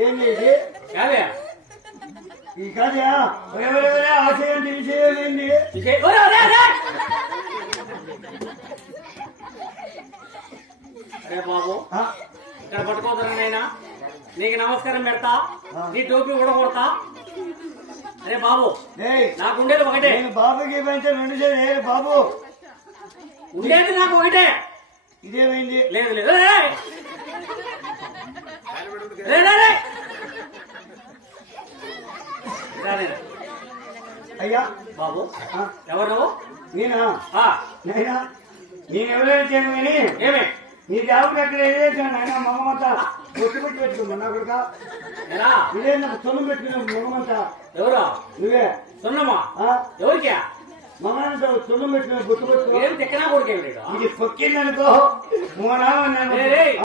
ఏంది ఇది కాదే ఈ కాదా ఎవరెవరే ఆశయం విషయం ఏంది అరే బాబు ఇక్కడ పట్టుకోతాను నైనా నీకు నమస్కారం పెడతా నీ టోపీ కూడా కొడతా. అరే బాబు నాకు ఉండేది ఒకటే. బాబుకి పంచే 2 చేయాలి బాబు. ఉండేది నాకు ఒకటే. ఇదేమైంది? లేదు లేదు అయ్యా బాబు ఎవరు నువ్వు? నేనా నైనా నేనెవరైనా చేయను కానీ ఏమే నీ జాబుకి అక్కడ ఏదేసాను ఆయన మగమంతా బొట్టు పెట్టి పెట్టుకున్నా కొడుక. ఇదే నాకు సొన్నం పెట్టుకున్నావు మగమంతా. ఎవరు నువ్వే సొన్నమా? ఎవరికి మగంతా సొన్నం పెట్టుకున్నా బొట్టు పెట్టుకో. ఏం తెక్కనా కొడుకు ఇది పొక్కిందనుకో మా నాన్న